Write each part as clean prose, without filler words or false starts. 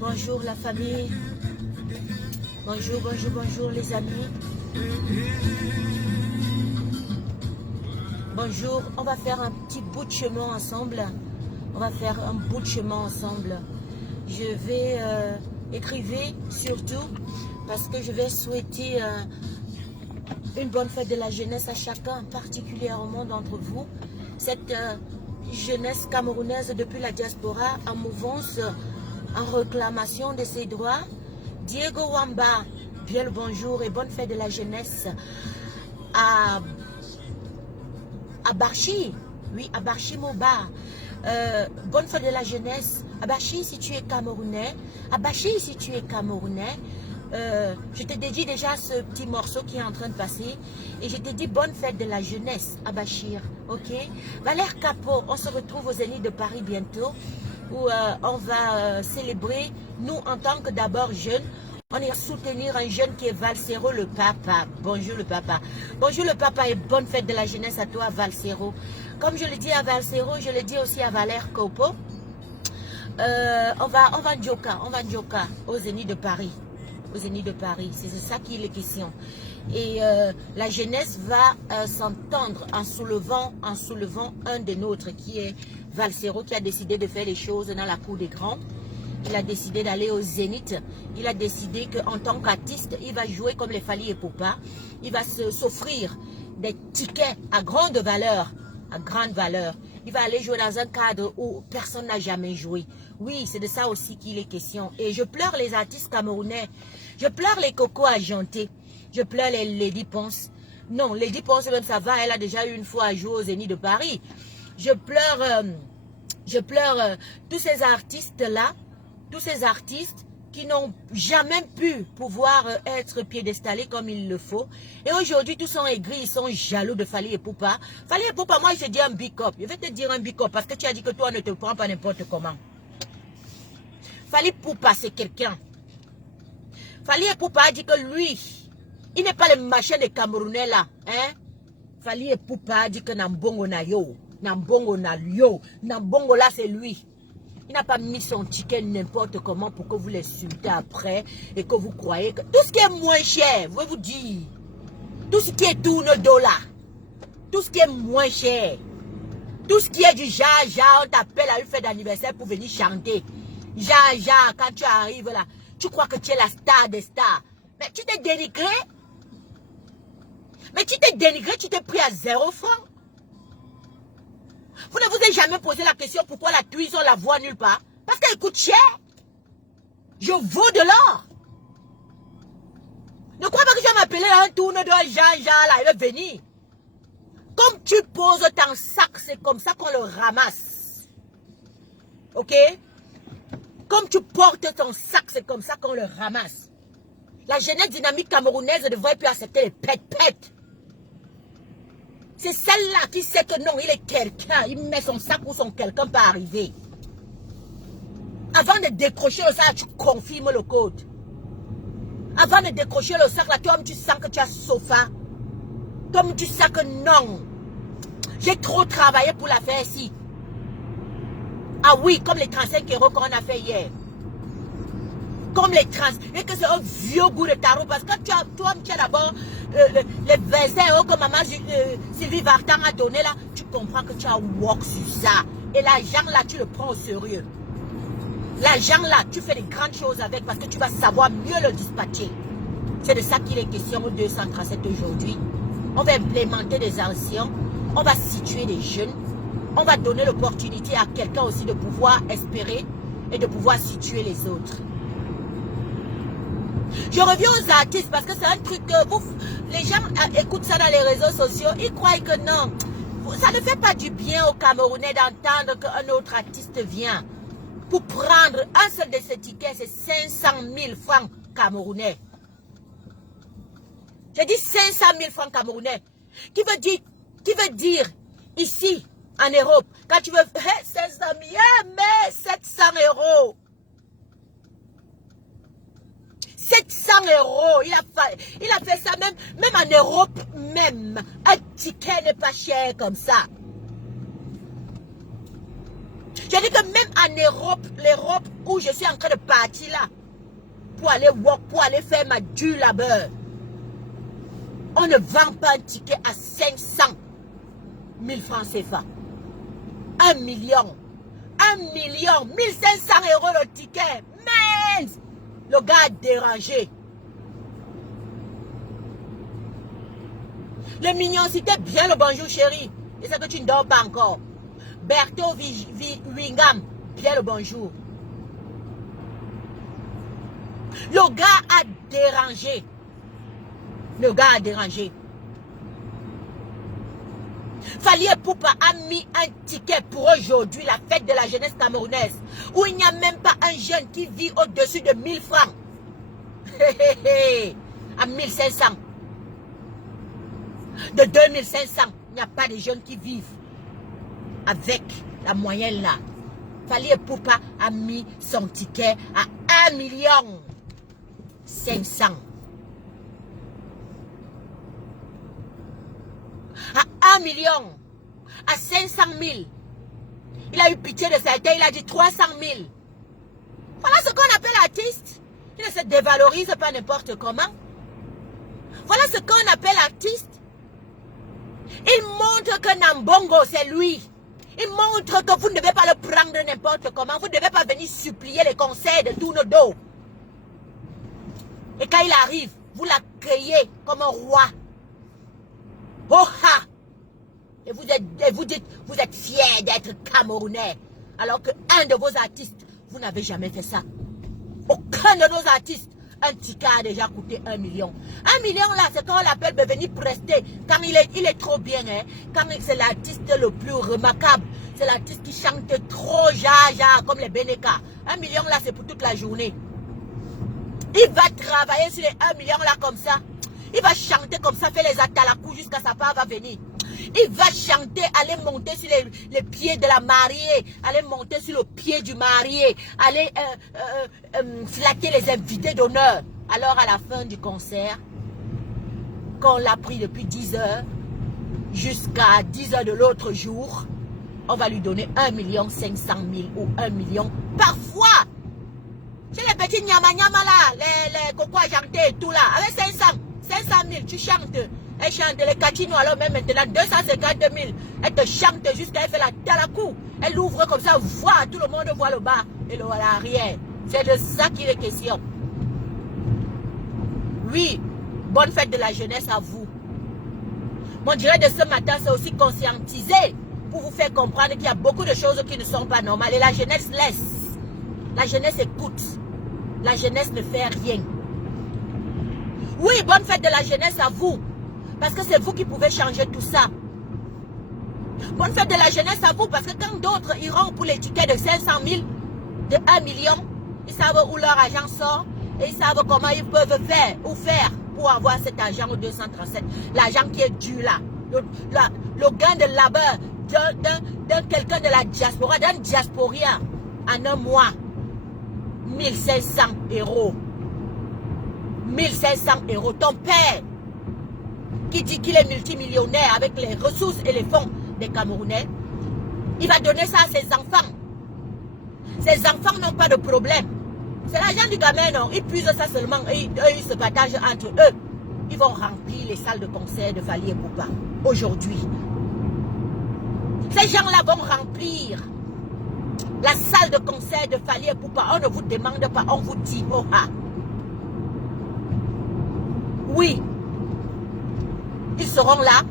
Bonjour la famille. Bonjour, bonjour, bonjour les amis. Bonjour, on va faire un petit bout de chemin ensemble. On va faire un bout de chemin ensemble. Je vais écrire surtout parce que je vais souhaiter une bonne fête de la jeunesse à chacun, particulièrement d'entre vous. Cette jeunesse camerounaise depuis la diaspora en mouvance, en réclamation de ses droits. Diego Wamba, bien le bonjour et bonne fête de la jeunesse à Barchi, oui, à Barchi Moba. Bonne fête de la jeunesse à Barchi si tu es camerounais, à Barchi si tu es camerounais. Je te dédie déjà ce petit morceau qui est en train de passer et je te dis bonne fête de la jeunesse à Bachir, ok? Valère Capot, on se retrouve au Zénith de Paris bientôt où on va célébrer, nous en tant que d'abord jeunes, on ira soutenir un jeune qui est Valsero le papa. Bonjour le papa. Bonjour le papa et bonne fête de la jeunesse à toi Valsero. Comme je le dis à Valsero, je le dis aussi à Valère Capot. On va Ndjoka au Zénith de Paris. Au Zénith de Paris, c'est ça qui est la question. Et la jeunesse va s'entendre en soulevant un des nôtres qui est Valsero, qui a décidé de faire les choses dans la cour des grands. Il a décidé d'aller au Zénith. Il a décidé qu'en tant qu'artiste, il va jouer comme les Fally Ipupa. Il va s'offrir des tickets à grande valeur. À grande valeur. Il va aller jouer dans un cadre où personne n'a jamais joué. Oui, c'est de ça aussi qu'il est question. Et je pleure les artistes camerounais. Je pleure les Coco argentés. Je pleure les Lady Ponce. Non, Lady Ponce, même ça va. Elle a déjà eu une fois joué au Zénith de Paris. Je pleure tous ces artistes-là. Tous ces artistes qui n'ont jamais pu pouvoir être piédestalés comme il le faut. Et aujourd'hui, tous sont aigris, ils sont jaloux de Fally Ipupa. Fally Ipupa, moi, je te dis un big up. Je vais te dire un big up parce que tu as dit que toi, ne te prends pas n'importe comment. Fally Ipupa, c'est quelqu'un. Fally Ipupa a dit que lui, il n'est pas le machin des Camerounais là. Hein? Fally Ipupa a dit que Nambongo na yo. Nambongo na yo. Nambongo là, c'est lui. Il n'a pas mis son ticket n'importe comment pour que vous l'insultez après et que vous croyez que tout ce qui est moins cher, je vais vous dire, tout ce qui est tourne dollar, tout ce qui est moins cher, tout ce qui est du jaja, on t'appelle à une fête d'anniversaire pour venir chanter. Jaja, quand tu arrives là, tu crois que tu es la star des stars. Mais tu t'es dénigré. Mais tu t'es dénigré, tu t'es pris à 0 francs. Vous ne vous avez jamais posé la question pourquoi la tuile, on la voit nulle part. Parce qu'elle coûte cher. Je vaux de l'or. Ne crois pas que je vais m'appeler un tourne de Jean-Jean là, il va venir. Comme tu poses ton sac, c'est comme ça qu'on le ramasse. Ok? Comme tu portes ton sac, c'est comme ça qu'on le ramasse. La jeunesse dynamique camerounaise ne devrait plus accepter les pètes-pètes. C'est celle-là qui sait que non, il est quelqu'un. Il met son sac où son quelqu'un peut arriver. Avant de décrocher le sac, tu confirmes le code. Avant de décrocher le sac, là, toi-même, tu sens que tu as sofa. Toi-même, tu sens que non. J'ai trop travaillé pour la faire ici. Ah oui, comme les 35 € qu'on a fait hier. Comme les trans. Et que c'est un vieux goût de tarot. Parce que toi-même, tu as d'abord les 25 € que maman Sylvie Vartan a donné là. Tu comprends que tu as work sur ça. Et l'argent là, tu le prends au sérieux. L'argent là, tu fais des grandes choses avec parce que tu vas savoir mieux le dispatcher. C'est de ça qu'il est question au 237 aujourd'hui. On va implémenter des anciens. On va situer des jeunes. On va donner l'opportunité à quelqu'un aussi de pouvoir espérer et de pouvoir situer les autres. Je reviens aux artistes parce que c'est un truc que les gens écoutent ça dans les réseaux sociaux. Ils croient que non. Ça ne fait pas du bien aux Camerounais d'entendre qu'un autre artiste vient. Pour prendre un seul de ces tickets, c'est 500 000 francs camerounais. J'ai dit 500 000 francs camerounais. Qui veut dire ici, En Europe. Quand tu veux... 500 000, mais 700 euros. 700 euros. Il a fait ça même en Europe même. Un ticket n'est pas cher comme ça. Je dis que même en Europe, l'Europe où je suis en train de partir là, pour aller walk, pour aller faire ma dure labeur, on ne vend pas un ticket à 500 000 francs CFA. 1 million. 1 million. 1500 euros le ticket. Mais le gars a dérangé. Le mignon, c'était bien le bonjour chérie. Et c'est que tu ne dors pas encore. Bertho Wingam, bien le bonjour. Le gars a dérangé. Le gars a dérangé. Fally Ipupa a mis un ticket pour aujourd'hui, la fête de la jeunesse camerounaise, où il n'y a même pas un jeune qui vit au-dessus de 1000 francs. À 1500. De 2500, il n'y a pas de jeunes qui vivent avec la moyenne là. Fally Ipupa a mis son ticket à 1 million 500. À 1 million, à 500 000. Il a eu pitié de certains, il a dit 300 000. Voilà ce qu'on appelle artiste. Il ne se dévalorise pas n'importe comment. Voilà ce qu'on appelle artiste. Il montre que Nambongo, c'est lui. Il montre que vous ne devez pas le prendre n'importe comment. Vous ne devez pas venir supplier les conseils de tous nos dos. Et quand il arrive, vous l'accueillez comme un roi. Oh ha! Et vous dites, vous êtes fiers d'être Camerounais. Alors qu'un de vos artistes, vous n'avez jamais fait ça. Aucun de nos artistes, un ticket a déjà coûté 1 million. 1 million là, c'est quand on l'appelle de venir prester. Quand il est trop bien, hein. Quand c'est l'artiste le plus remarquable. C'est l'artiste qui chante trop jaja, comme les Beneka. 1 million là, c'est pour toute la journée. Il va travailler sur les 1 million là comme ça. Il va chanter comme ça, faire les atalakou jusqu'à sa part va venir. Il va chanter, aller monter sur les pieds de la mariée, aller monter sur le pied du marié, aller flatter les invités d'honneur. Alors à la fin du concert, quand on l'a pris depuis 10 heures, jusqu'à 10 heures de l'autre jour, on va lui donner 1 500 000 ou 1 million parfois. Chez les petits nyama nyama là, les coco argentés et tout là, avec 500 000, tu chantes. Elle chante les cachino, alors même maintenant 250 000. Elle te chante jusqu'à elle fait la talakou. Elle ouvre comme ça, voit, tout le monde voit le bas et l'arrière. C'est de ça qu'il est question. Oui, bonne fête de la jeunesse à vous. Mon direct de ce matin, c'est aussi conscientiser pour vous faire comprendre qu'il y a beaucoup de choses qui ne sont pas normales. Et la jeunesse laisse. La jeunesse écoute. La jeunesse ne fait rien. Oui, bonne fête de la jeunesse à vous. Parce que c'est vous qui pouvez changer tout ça. Bonne fête de la jeunesse à vous. Parce que quand d'autres iront pour les tickets de 500 000, de 1 million, ils savent où leur argent sort. Et ils savent comment ils peuvent faire ou faire pour avoir cet argent au 237. L'argent qui est dû là. Le gain de labeur d'un quelqu'un de la diaspora, d'un diasporien, en un mois. 1500 euros. 1500 euros. Ton père, qui dit qu'il est multimillionnaire avec les ressources et les fonds des Camerounais, il va donner ça à ses enfants. Ses enfants n'ont pas de problème. C'est l'argent du gamin, non? Ils puisent ça seulement et ils se partagent entre eux. Ils vont remplir les salles de concert de Fally Ipupa aujourd'hui. Ces gens-là vont remplir la salle de concert de Fally Ipupa. On ne vous demande pas, on vous dit oh ah. Oui. Ils seront là.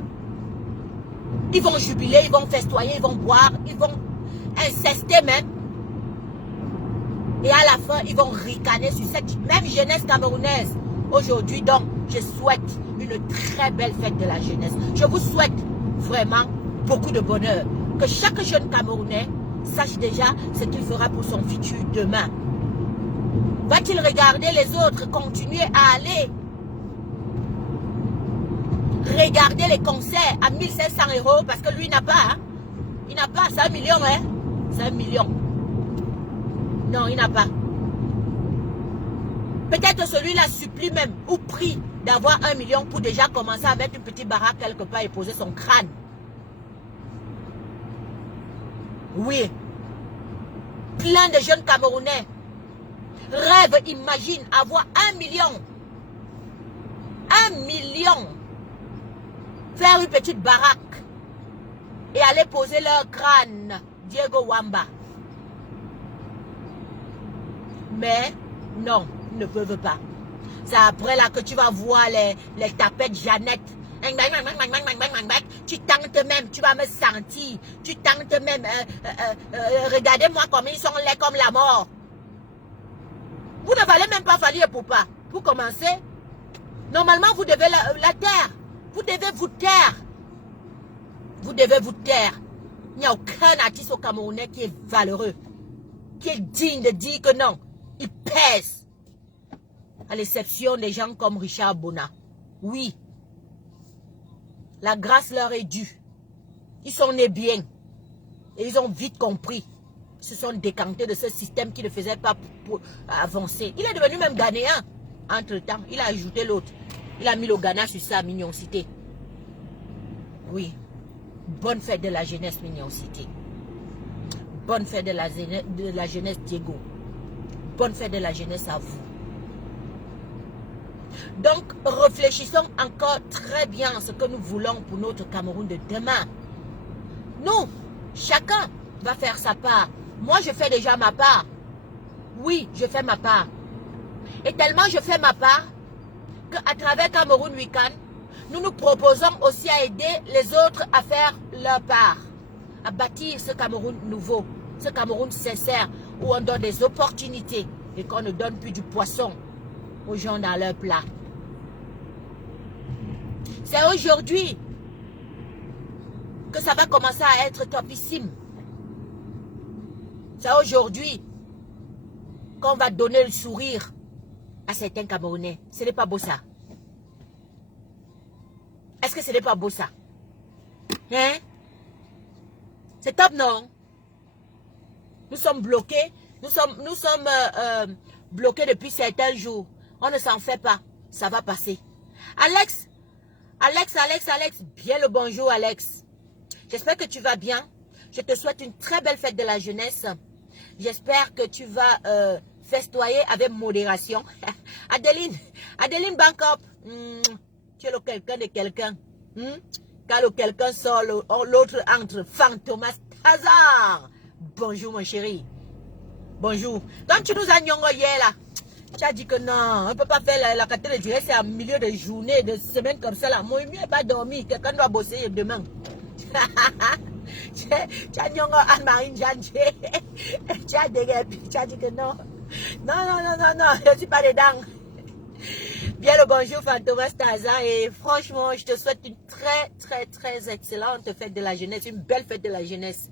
Ils vont jubiler, ils vont festoyer, ils vont boire, ils vont incester même. Et à la fin, ils vont ricaner sur cette même jeunesse camerounaise. Aujourd'hui, donc, je souhaite une très belle fête de la jeunesse. Je vous souhaite vraiment beaucoup de bonheur. Que chaque jeune Camerounais sache déjà ce qu'il fera pour son futur demain. Va-t-il regarder les autres continuer à aller regarder les concerts à 1500 euros parce que lui n'a pas, hein? Il n'a n'a pas. C'est 1 million, hein. C'est 1 million. Non, il n'a pas. Peut-être celui-là supplie même ou prie d'avoir 1 million pour déjà commencer à mettre une petite baraque quelque part et poser son crâne. Oui. Plein de jeunes Camerounais rêvent, imaginent avoir 1 million. 1 million. Faire une petite baraque et aller poser leur crâne. Diego Wamba. Mais non, ils ne peuvent pas. C'est après là que tu vas voir les tapettes Jeannette. Tu tentes même, tu vas me sentir. Tu tentes même, regardez-moi comme ils sont laids comme la mort. Vous ne valez même pas Fally Ipupa. Pour commencer, normalement vous devez la taire. Vous devez vous taire. Vous devez vous taire. Il n'y a aucun artiste au Camerounais qui est valeureux, qui est digne de dire que non, il pèse. À l'exception des gens comme Richard Bona. Oui. La grâce leur est due. Ils sont nés bien. Et ils ont vite compris. Ils se sont décantés de ce système qui ne faisait pas pour avancer. Il est devenu même ghanéen. Entre-temps, il a ajouté l'autre. Il a mis le Ghana sur sa mignoncité. Oui. Bonne fête de la jeunesse, mignoncité. Bonne fête de la jeunesse, Diego. Bonne fête de la jeunesse à vous. Donc, réfléchissons encore très bien à ce que nous voulons pour notre Cameroun de demain. Nous, chacun va faire sa part. Moi, je fais déjà ma part. Oui, je fais ma part. Et tellement je fais ma part qu'à travers Cameroun Weekend, nous nous proposons aussi à aider les autres à faire leur part. À bâtir ce Cameroun nouveau, ce Cameroun sincère, où on donne des opportunités et qu'on ne donne plus du poisson aux gens dans leur plat. C'est aujourd'hui que ça va commencer à être topissime. C'est aujourd'hui qu'on va donner le sourire à certains Camerounais. Ce n'est pas beau ça. Est-ce que ce n'est pas beau ça? Hein? C'est top, non? Nous sommes bloqués. Nous sommes bloqués depuis certains jours. On ne s'en fait pas. Ça va passer. Alex. Bien le bonjour, Alex. J'espère que tu vas bien. Je te souhaite une très belle fête de la jeunesse. J'espère que tu vas festoyer avec modération. Adeline Bankop. Tu es le quelqu'un de quelqu'un. Quand le quelqu'un sort, l'autre entre. Fantomas Hazard. Bonjour, mon chéri. Bonjour. Quand tu nous as nyongo hier là, tu as dit que non, on ne peut pas faire la 4 de juillet, c'est en milieu de journée, de semaine comme ça là. Moi, mieux n'est pas dormir. Quelqu'un doit bosser demain. Tu as nyongo Anne-Marie Janché. Tu as dégagé. Tu as dit que non. Non, je ne suis pas dedans. Bien le bonjour, Fantomas Taza. Et franchement, je te souhaite une très excellente fête de la jeunesse. Une belle fête de la jeunesse.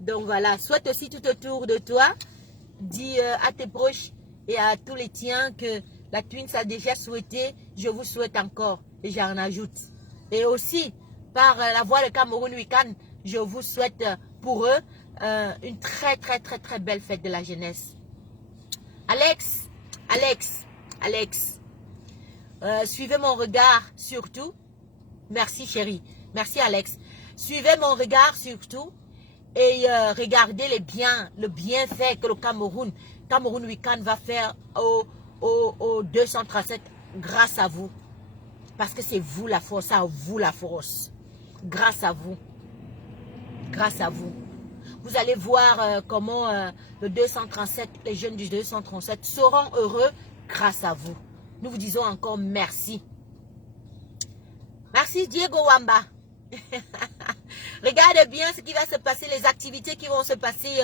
Donc voilà, souhaite aussi tout autour de toi. Dis à tes proches et à tous les tiens que la Twins a déjà souhaité. Je vous souhaite encore. Et j'en ajoute. Et aussi, par la voix de Cameroun Weekend, je vous souhaite pour eux une très belle fête de la jeunesse. Alex, suivez mon regard surtout. Merci chérie. Merci Alex. Suivez mon regard surtout. Et regardez le bienfait que le Cameroun Weekend va faire au 237 grâce à vous. Parce que c'est vous la force, à vous la force. Grâce à vous. Grâce à vous. Vous allez voir comment le 237, les jeunes du 237 seront heureux grâce à vous. Nous vous disons encore merci. Merci Diego Wamba. Regardez bien ce qui va se passer, les activités qui vont se passer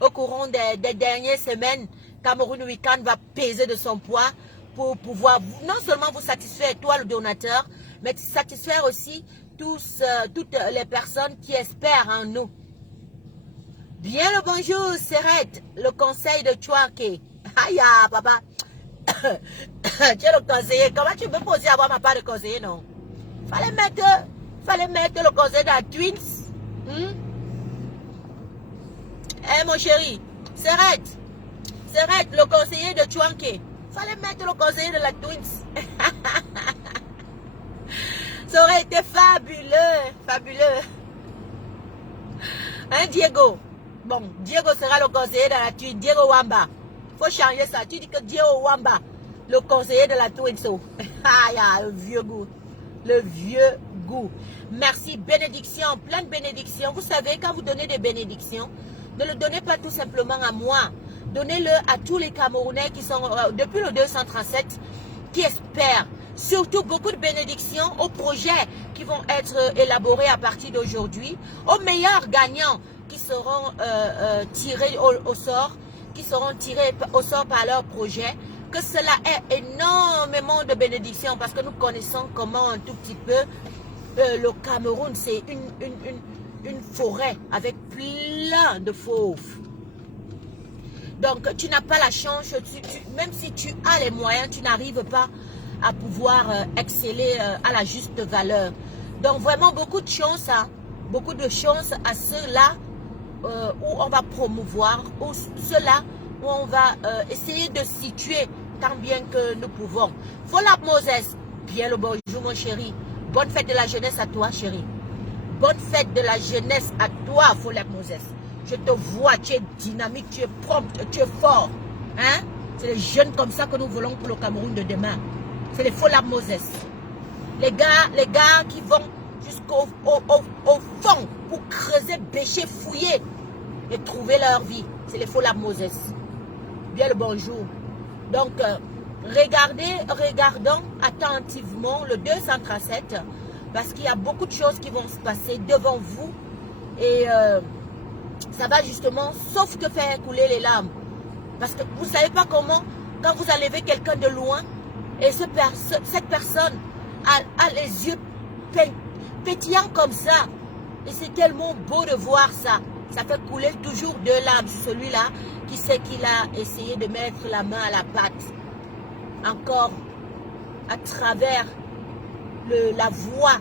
au courant des dernières semaines. Cameroun Weekend va peser de son poids pour pouvoir non seulement vous satisfaire, toi le donateur, mais satisfaire aussi toutes les personnes qui espèrent en nous. Bien le bonjour, Serette, le conseil de Chouaké. Aïe, papa. Tu es le conseiller. Comment tu peux poser avoir ma part de conseiller, non? Fallait mettre le conseil de la Twins. Eh mon chéri, Serret, le conseiller de Chouanké. Fallait mettre le conseiller de la Twins. Ça aurait été fabuleux. Hein, Diego? Bon, Diego sera le conseiller de la Twins. Diego Wamba. Faut changer ça. Tu dis que Diego Wamba, le conseiller de la Twins. Ah, le vieux goût. Le vieux goût. Merci, bénédiction, plein de bénédictions. Vous savez, quand vous donnez des bénédictions, ne le donnez pas tout simplement à moi. Donnez-le à tous les Camerounais qui sont, depuis le 237, qui espèrent. Surtout beaucoup de bénédictions aux projets qui vont être élaborés à partir d'aujourd'hui, aux meilleurs gagnants qui seront tirés au sort, par leur projet. Que cela ait énormément de bénédictions parce que nous connaissons comment un tout petit peu le Cameroun, c'est une forêt avec plein de fauves. Donc, tu n'as pas la chance, même si tu as les moyens, tu n'arrives pas à pouvoir exceller à la juste valeur. Donc, vraiment, beaucoup de chance à ceux-là où on va promouvoir, ou ceux-là où on va essayer de situer tant bien que nous pouvons. Follap Moses, bien le bonjour mon chéri. Bonne fête de la jeunesse à toi, chéri. Bonne fête de la jeunesse à toi, Follap Moses. Je te vois, tu es dynamique, tu es prompt, tu es fort. Hein? C'est les jeunes comme ça que nous voulons pour le Cameroun de demain. C'est les Follap Moses. Les gars qui vont jusqu'au fond pour creuser, bêcher, fouiller et trouver leur vie. C'est les Follap Moses. Bien le bonjour. Donc, regardons attentivement le 237 parce qu'il y a beaucoup de choses qui vont se passer devant vous et ça va justement, sauf que faire couler les larmes. Parce que vous ne savez pas comment, quand vous enlevez quelqu'un de loin et cette personne a les yeux pétillants comme ça et c'est tellement beau de voir ça. Ça fait couler toujours deux larmes sur celui-là qui sait qu'il a essayé de mettre la main à la pâte. Encore à travers la voix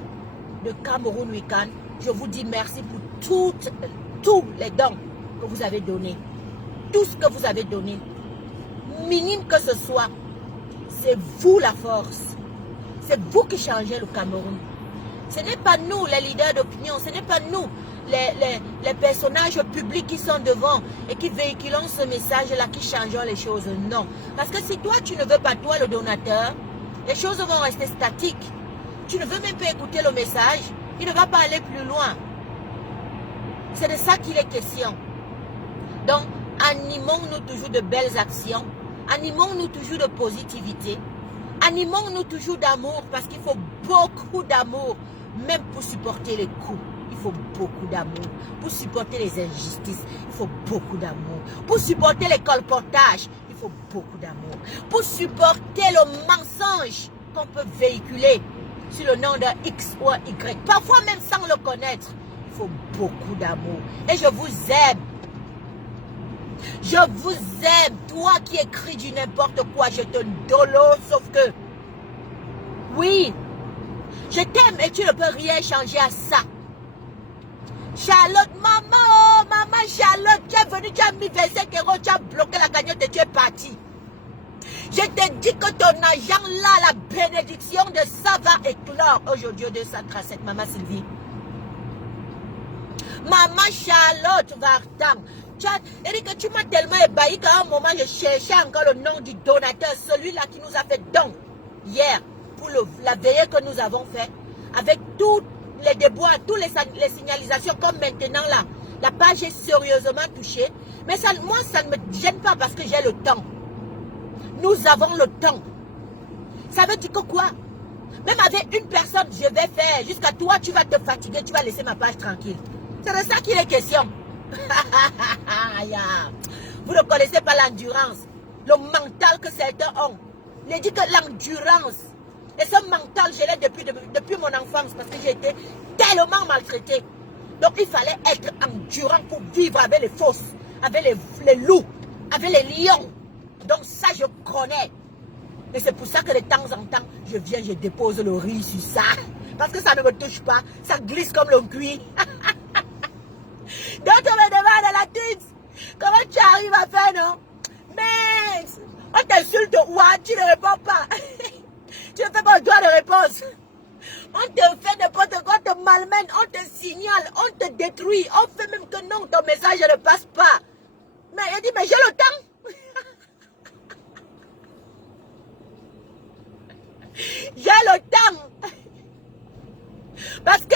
de Cameroun Weekend, je vous dis merci pour tous les dons que vous avez donnés. Tout ce que vous avez donné, minime que ce soit, c'est vous la force. C'est vous qui changez le Cameroun. Ce n'est pas nous les leaders d'opinion, ce n'est pas nous les personnages publics qui sont devant et qui véhiculent ce message-là, qui changeons les choses. Non. Parce que si toi, tu ne veux pas, toi, le donateur, les choses vont rester statiques. Tu ne veux même pas écouter le message, il ne va pas aller plus loin. C'est de ça qu'il est question. Donc, animons-nous toujours de belles actions, animons-nous toujours de positivité, animons-nous toujours d'amour, parce qu'il faut beaucoup d'amour, même pour supporter les coups. Il faut beaucoup d'amour. Pour supporter les injustices, il faut beaucoup d'amour. Pour supporter les colportages, il faut beaucoup d'amour. Pour supporter le mensonge qu'on peut véhiculer sur le nom d'un X ou un Y, parfois même sans le connaître, il faut beaucoup d'amour. Et je vous aime. Je vous aime. Toi qui écris du n'importe quoi, je te dolo, sauf que, oui, je t'aime et tu ne peux rien changer à ça. Charlotte, maman Charlotte, tu es venue, tu as mis 25 €, tu as bloqué la cagnotte et tu es parti. Je te dis que ton argent là, la bénédiction de ça va éclore aujourd'hui au 237, maman Sylvie. Maman Charlotte Vartan, que tu m'as tellement ébahi qu'à un moment je cherchais encore le nom du donateur, celui-là qui nous a fait don hier pour la veillée que nous avons fait, avec tous les déboires, toutes les signalisations comme maintenant là. La page est sérieusement touchée, mais ça, moi ça ne me gêne pas parce que j'ai le temps. Nous avons le temps. Ça veut dire que quoi? Même avec une personne, je vais faire. Jusqu'à toi, tu vas te fatiguer, tu vas laisser ma page tranquille. C'est de ça qu'il est question. Vous ne connaissez pas l'endurance, le mental que certains ont. Il dit que l'endurance, et ce mental, je l'ai depuis mon enfance parce que j'ai été tellement maltraité. Donc il fallait être endurant pour vivre avec les fosses, avec les loups, avec les lions. Donc ça, je connais. Et c'est pour ça que de temps en temps, je viens, je dépose le riz sur ça. Parce que ça ne me touche pas. Ça glisse comme le cuit. Donc on me demande à la tête. arrives à faire, non? Mais on t'insulte, ouais, tu ne réponds pas. Tu ne fais pas le droit de réponse. On te fait n'importe quoi, on te malmène, on te signale, on te détruit. On fait même que non, ton message ne passe pas. Mais il dit, mais j'ai le temps. J'ai le temps. Parce que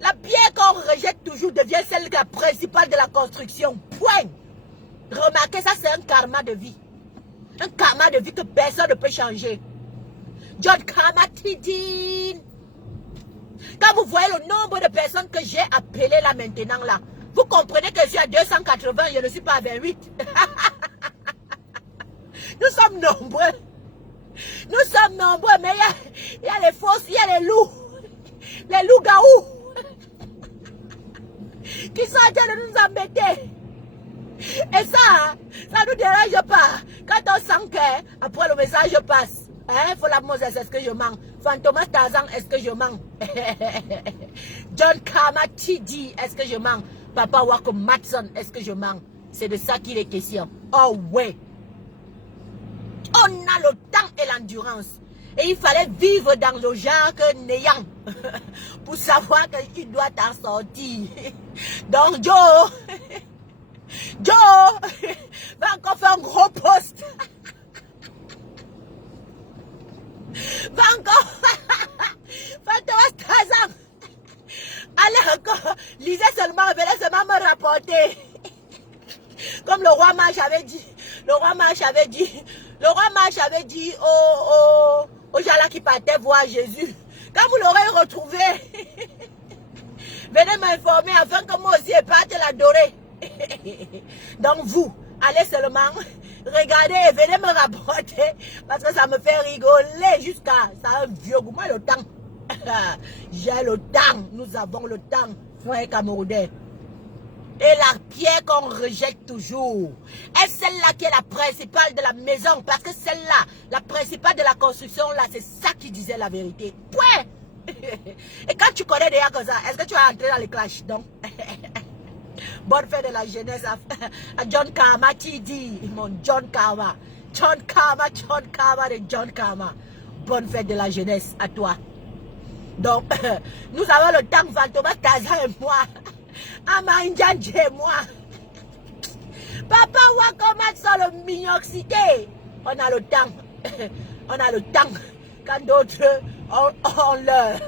la pierre qu'on rejette toujours devient celle la principale de la construction. Point. Remarquez, ça c'est un karma de vie. Un karma de vie que personne ne peut changer. John Karma Tidine. Quand vous voyez le nombre de personnes que j'ai appelées là maintenant là, vous comprenez que je suis à 280, je ne suis pas à 28. Nous sommes nombreux. Nous sommes nombreux, mais il y a les fausses, il y a les loups. Les loups-garous. Qui sont en train de nous embêter. Et ça ne nous dérange pas. Quand on sent que après le message passe. Hein, Fola Moses, est-ce que je mens? Fantomas Tarzan, est-ce que je mens? John Karma Tidi, est-ce que je mens? Papa Wako Matson, est-ce que je mens? C'est de ça qu'il est question. Oh ouais. On a le temps et l'endurance. Et il fallait vivre dans le genre néant pour savoir que tu dois t'en sortir. Donc Joe va encore faire un gros poste. Va encore Fantomas Tarzan. Allez encore, lisez seulement, venez seulement me rapporter. Comme le roi Mage avait dit. Le roi Mage avait dit aux gens là qui partaient voir Jésus. Quand vous l'aurez retrouvé, venez m'informer afin que moi aussi je parte l'adorer. Donc vous, allez seulement regarder et venez me rapporter parce que ça me fait rigoler jusqu'à ça un vieux goût. Moi le temps. J'ai le temps. Nous avons le temps, frère Camerounais. Et la pierre qu'on rejette toujours est celle-là qui est la principale de la maison. Parce que celle-là, la principale de la construction, là, c'est ça qui disait la vérité. Point. Et quand tu connais déjà comme ça, est-ce que tu vas entrer dans les clashs? Donc, bonne fête de la jeunesse à John Karma, Tidi, mon John Karma. John Karma de John Karma. Bonne fête de la jeunesse à toi. Donc, nous avons le temps, Fantomas Tarzan et moi. Amandian et moi. Papa Wakamat sur le mignocité. On a le temps. On a le temps. Quand d'autres ont l'heure.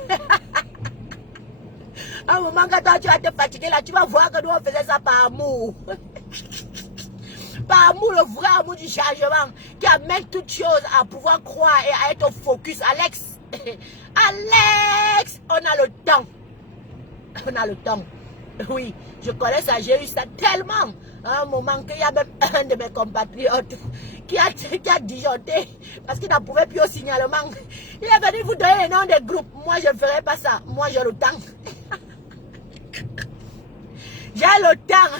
À un moment quand toi tu vas te fatiguer là, tu vas voir que nous on faisait ça par amour. Par amour, le vrai amour du changement qui amène toutes choses à pouvoir croire et à être au focus. Alex. Alex, on a le temps. On a le temps. Oui, je connais ça, j'ai eu ça tellement. À un moment qu'il y a même un de mes compatriotes qui a disjoncté parce qu'il n'en pouvait plus au signalement. Il est venu vous donner les noms des groupes. Moi, je ne ferai pas ça. Moi, j'ai le temps. J'ai le temps.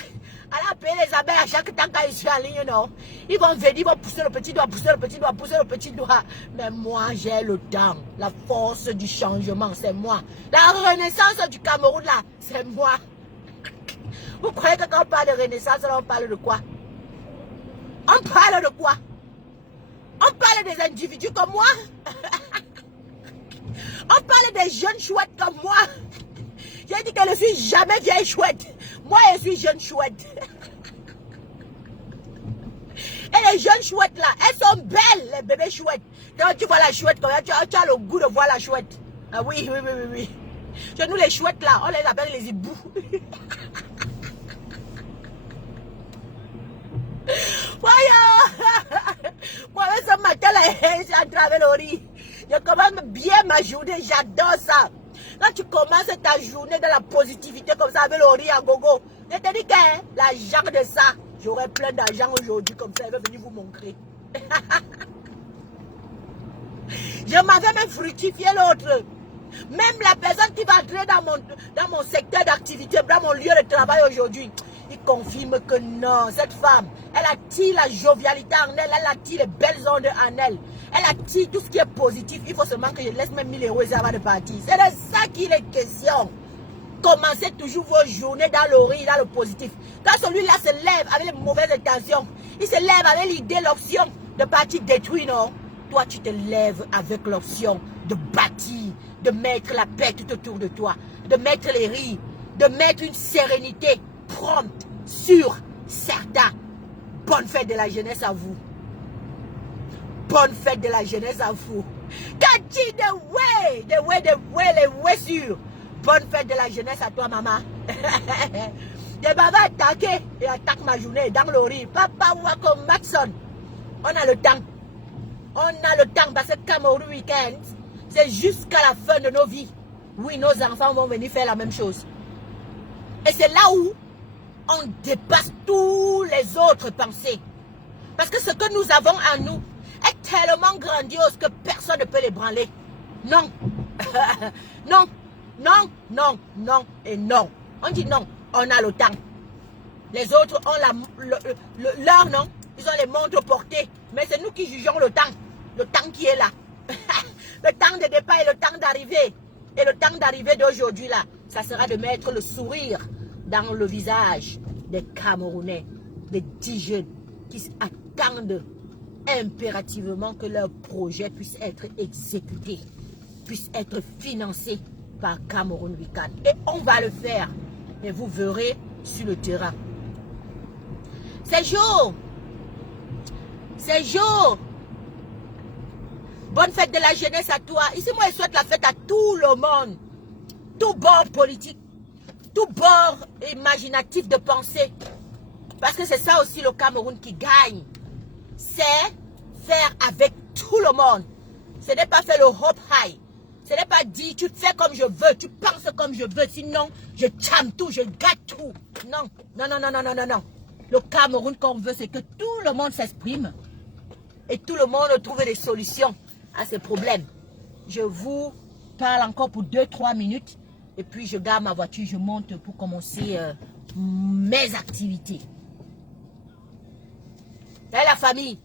Allez appeler les abeilles à chaque temps quand ils sont en ligne, non? Ils vont venir, ils vont pousser le petit doigt, pousser le petit doigt, pousser le petit doigt. Mais moi, j'ai le temps. La force du changement, c'est moi. La renaissance du Cameroun, là, c'est moi. Vous croyez que quand on parle de renaissance, là, on parle de quoi? On parle de quoi? On parle des individus comme moi? On parle des jeunes chouettes comme moi? J'ai dit que je ne suis jamais vieille chouette. Moi, je suis jeune chouette. Et les jeunes chouettes là, elles sont belles, les bébés chouettes. Quand tu vois la chouette, quand tu as le goût de voir la chouette. Ah oui. Chez nous, les chouettes là, on les appelle les hiboux. Voyons. Moi, ce matin là, je suis en train de le riz. Je commence bien ma journée, j'adore ça. Quand tu commences ta journée de la positivité comme ça avec le riz à gogo, je te dis que l'argent de ça, j'aurai plein d'argent aujourd'hui comme ça, elle va venir vous montrer. Je m'avais même fructifié l'autre. Même la personne qui va entrer dans mon secteur d'activité, dans mon lieu de travail aujourd'hui, il confirme que non, cette femme, elle attire la jovialité en elle, elle attire les belles ondes en elle. Elle attire tout ce qui est positif. Il faut seulement que je laisse même 1000 euros avant de partir. C'est de ça qu'il est question. commencez toujours vos journées dans le rire, dans le positif. Quand celui-là se lève avec les mauvaises intentions, il se lève avec l'idée, l'option de partir détruire, non? Toi, tu te lèves avec l'option de bâtir, de mettre la paix tout autour de toi, de mettre les rires, de mettre une sérénité prompte, sûre, certaine. Bonne fête de la jeunesse à vous. Bonne fête de la jeunesse à vous. Catchy the way, les way sûrs. Bonne fête de la jeunesse à toi, maman. Les babas attaquent et attaquent ma journée dans le riz. Papa Wako Maxson. On a le temps. On a le temps parce que Cameroun Weekend, c'est jusqu'à la fin de nos vies. Oui, nos enfants vont venir faire la même chose. Et c'est là où on dépasse tous les autres pensées. Parce que ce que nous avons en nous est tellement grandiose que personne ne peut l'ébranler. Non. Non. Non, non, non et non. On dit non, on a le temps. Les autres ont leur non. Ils ont les montres portées. Mais c'est nous qui jugeons le temps. Le temps qui est là. Le temps de départ et le temps d'arrivée. Et le temps d'arrivée d'aujourd'hui là, ça sera de mettre le sourire dans le visage des Camerounais, des 10 jeunes qui attendent impérativement que leur projet puisse être exécuté, puisse être financé par Cameroun Weekend. Et on va le faire. Et vous verrez sur le terrain. C'est jour. C'est jour. Bonne fête de la jeunesse à toi. Ici, moi, je souhaite la fête à tout le monde. Tout bord politique. Tout bord imaginatif de pensée. Parce que c'est ça aussi le Cameroun qui gagne. C'est faire avec tout le monde. Ce n'est pas faire le hop high. Ce n'est pas dire tu fais comme je veux, tu penses comme je veux, sinon je tchame tout, je gâte tout. Non, non, non, non, non, non, non, non. Le Cameroun qu'on veut, c'est que tout le monde s'exprime et tout le monde trouve des solutions à ces problèmes. Je vous parle encore pour 2-3 minutes et puis je garde ma voiture, je monte pour commencer mes activités. Et la famille.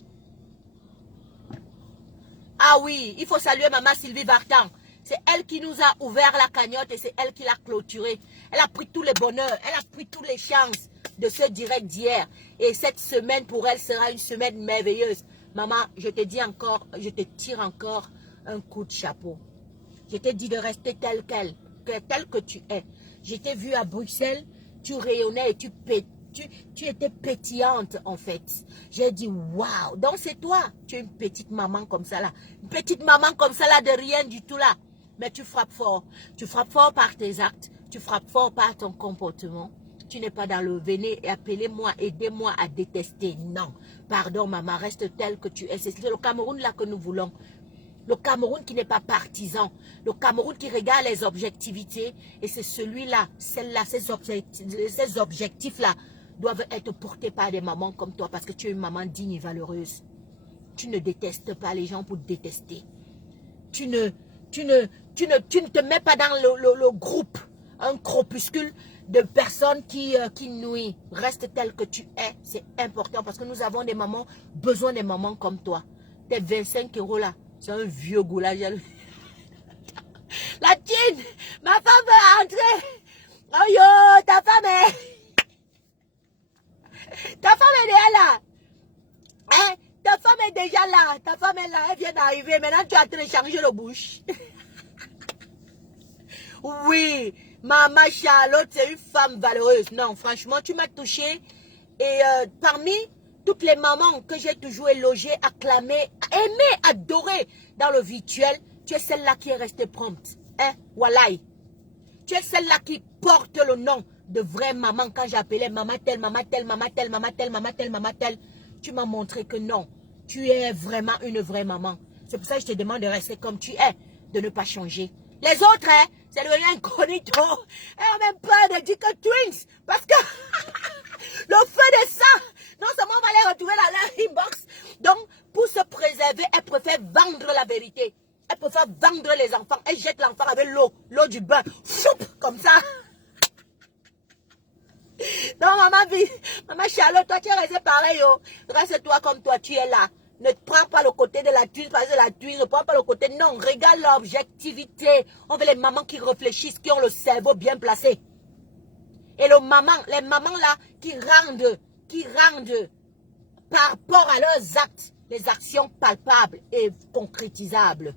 Ah oui, il faut saluer maman Sylvie Vartan. C'est elle qui nous a ouvert la cagnotte et c'est elle qui l'a clôturée. Elle a pris tous les bonheurs, elle a pris toutes les chances de ce direct d'hier. Et cette semaine pour elle sera une semaine merveilleuse. Maman, je te dis encore, je te tire encore un coup de chapeau. Je t'ai dit de rester tel que tu es. Je t'ai vu à Bruxelles, tu rayonnais et tu étais pétillante en fait. J'ai dit waouh, donc c'est toi, tu es une petite maman comme ça là. Une petite maman comme ça là de rien du tout là. Mais tu frappes fort. Tu frappes fort par tes actes. Tu frappes fort par ton comportement. Tu n'es pas dans le venez et appelez-moi, aidez-moi à détester. Non. Pardon maman, reste tel que tu es. C'est le Cameroun là que nous voulons. Le Cameroun qui n'est pas partisan. Le Cameroun qui regarde les objectivités. Et c'est celui-là, celle-là, ces objectifs-là doivent être portés par des mamans comme toi. Parce que tu es une maman digne et valeureuse. Tu ne détestes pas les gens pour détester. Tu ne te mets pas dans le groupe, un corpuscule de personnes qui nuisent. Reste tel que tu es, c'est important parce que nous avons des mamans, besoin des mamans comme toi. Tes 25 € là, c'est un vieux goulage. La tienne, ma femme va entrer. Oh yo, ta femme est déjà là. Hein? Ta femme est déjà là. Ta femme est là. Elle vient d'arriver. Maintenant, tu es en train de changer le bouche. Oui. Maman Charlotte, c'est une femme valeureuse. Non, franchement, tu m'as touché. Et parmi toutes les mamans que j'ai toujours élogées, acclamées, aimées, adorées dans le virtuel, tu es celle-là qui est restée prompte. Hein? Wallahi. Tu es celle-là qui porte le nom de vraie maman quand j'appelais maman telle, maman telle, maman telle, maman telle, maman telle, maman telle. Tu m'as montré que non, tu es vraiment une vraie maman. C'est pour ça que je te demande de rester comme tu es, de ne pas changer. Les autres, hein, c'est devenu incognito. Et on même pas de dire que twins. Parce que le feu de ça, non seulement on va les retrouver dans leur inbox. Donc, pour se préserver, elle préfère vendre la vérité. Elle préfère vendre les enfants. Elle jette l'enfant avec l'eau du bain. Choup, comme ça. Non, maman Charlotte, toi tu es resté pareil. Oh. Reste-toi comme toi, tu es là. Ne prends pas le côté de la tuile, parce que la tuile ne prend pas le côté. Non, regarde l'objectivité. On veut les mamans qui réfléchissent, qui ont le cerveau bien placé. Et les mamans là, qui rendent par rapport à leurs actes, les actions palpables et concrétisables.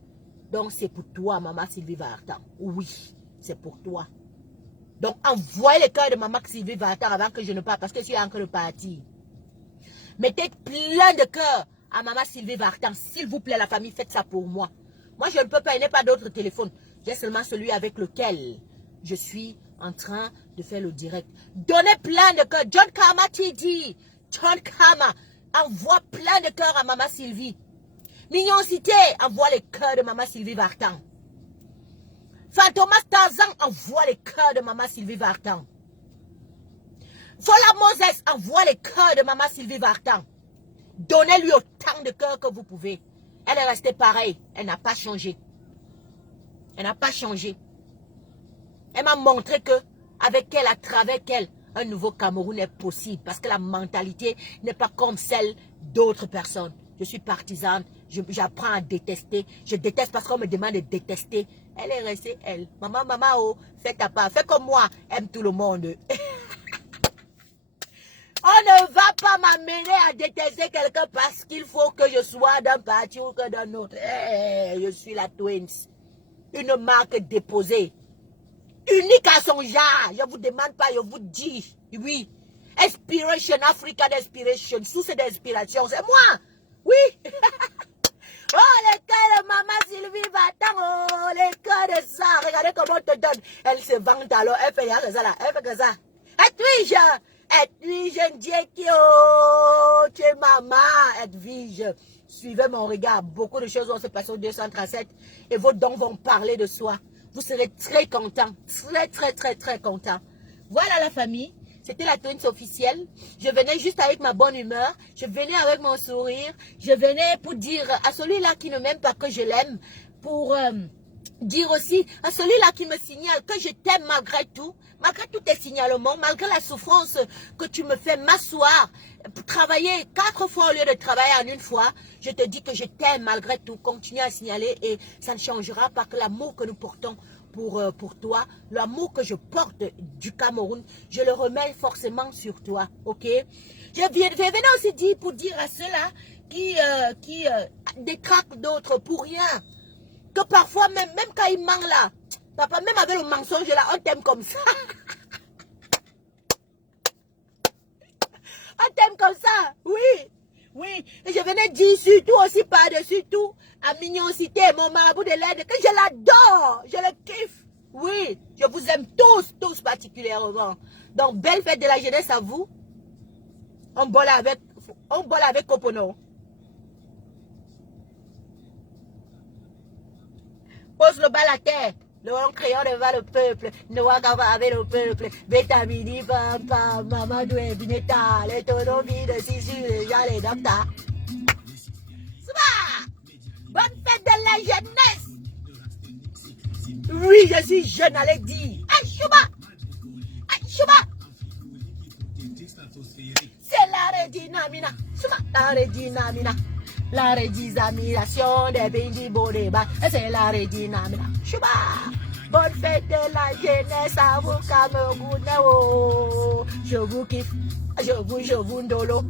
Donc c'est pour toi, maman Sylvie Vartan. Oui, c'est pour toi. Donc envoyez le cœur de maman Sylvie Vartan avant que je ne parte, parce que je suis encore parti. Mettez plein de cœur à maman Sylvie Vartan. S'il vous plaît, la famille, faites ça pour moi. Moi, je ne peux pas, il n'y a pas d'autre téléphone. J'ai seulement celui avec lequel je suis en train de faire le direct. Donnez plein de cœur. John Karma TD. John Karma. Envoie plein de cœur à maman Sylvie. Mignoncité, envoie les cœurs de maman Sylvie Vartan. Fantomas Tarzan, envoie les cœurs de maman Sylvie Vartan. Fola Moses, envoie les cœurs de maman Sylvie Vartan. Donnez-lui autant de cœur que vous pouvez. Elle est restée pareille. Elle n'a pas changé. Elle n'a pas changé. Elle m'a montré que avec elle, à travers elle, un nouveau Cameroun est possible. Parce que la mentalité n'est pas comme celle d'autres personnes. Je suis partisane. J'apprends à détester. Je déteste parce qu'on me demande de détester. Elle est restée, elle. Maman, oh, fais ta part. Fais comme moi. Aime tout le monde. On ne va pas m'amener à détester quelqu'un parce qu'il faut que je sois d'un parti ou que d'un autre. Hey, je suis la Twins. Une marque déposée. Unique à son genre. Je ne vous demande pas, je vous dis. Oui. Inspiration, African Inspiration. Source d'inspiration, c'est moi. Oui. Oh, les cas de maman Sylvie Vartan. Oh, les cas de ça. Regardez comment on te donne. Elle se vante alors. Elle fait ça là. Elle fait que ça. Edwige. Edwige Ndiekio. Tu es maman. Edwige. Suivez mon regard. Beaucoup de choses vont se passer au 237. Et vos dons vont parler de soi. Vous serez très content. Très content. Voilà la famille. C'était la Twins officielle. Je venais juste avec ma bonne humeur. Je venais avec mon sourire. Je venais pour dire à celui-là qui ne m'aime pas que je l'aime. Pour dire aussi à celui-là qui me signale que je t'aime malgré tout. Malgré tous tes signalements. Malgré la souffrance que tu me fais m'asseoir. Pour travailler 4 fois au lieu de travailler en une fois. Je te dis que je t'aime malgré tout. Continue à signaler et ça ne changera pas que l'amour que nous portons pour toi, l'amour que je porte du Cameroun, je le remets forcément sur toi, ok? Je venais aussi dire pour dire à ceux-là qui détraquent d'autres pour rien, que parfois, même quand ils mentent là, papa, même avec le mensonge là, on t'aime comme ça. On t'aime comme ça, oui. Oui, et je venais dire surtout aussi par-dessus tout, à Mignoncité, mon marabout de l'aide, que je l'adore, je le kiffe. Oui, je vous aime tous particulièrement. Donc, belle fête de la jeunesse à vous. On bolle avec Kopono. Pose le bal à terre. Le crayon devant le peuple, ne voit qu'avant avec le peuple. Bétamini, papa, maman, doué, bineta, les tonneaux vides, si sur les gens, les docteurs. Bonne fête de la jeunesse. Oui, je suis jeune, allez dire. Aïchouba. C'est la redynamina. La redynamina. La redynamisation des bindi bodeba. C'est la redynamina. Chouba. Bonne fête de la jeunesse à vous, Camerounais. Oh, je vous kiffe. Je vous ndolo.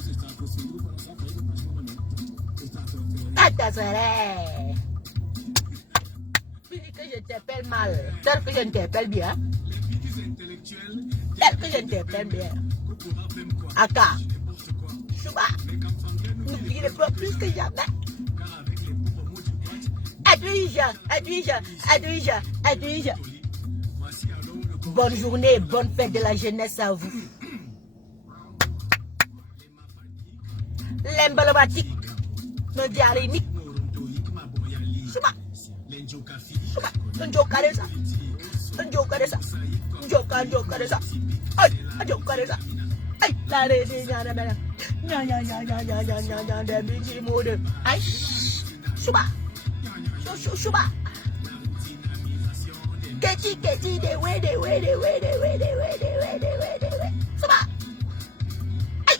Fini que je t'appelle mal. Tel que je ne t'appelle bien. Tel que je ne t'appelle bien. Aka. Chouba. N'oubliez pas plus que jamais. Edwige. Bonne journée, bonne fête de la jeunesse à vous. L'emblématique, non diarémique. Chouba. Un joker de ça. Aïe, la réunion de belle. Des petits mots de. Aïe, chouba. Chouba. Keti, de way. Chouba. Aïe.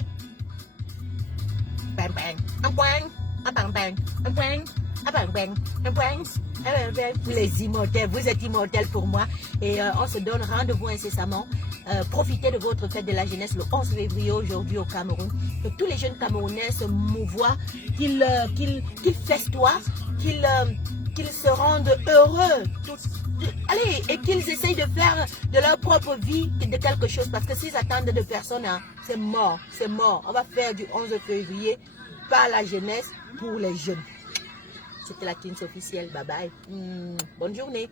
Bang. Un point. Les immortels, vous êtes immortels pour moi. Et on se donne rendez-vous incessamment. profiter de votre fête de la jeunesse le 11 février aujourd'hui au Cameroun. Que tous les jeunes Camerounais se mouvoient, qu'ils festoient, qu'ils se rendent heureux. Allez, et qu'ils essayent de faire de leur propre vie de quelque chose. Parce que s'ils attendent de personnes, hein, c'est mort, c'est mort. On va faire du 11 février par la jeunesse pour les jeunes. C'était la Teens officielle. Bye bye. Bonne journée.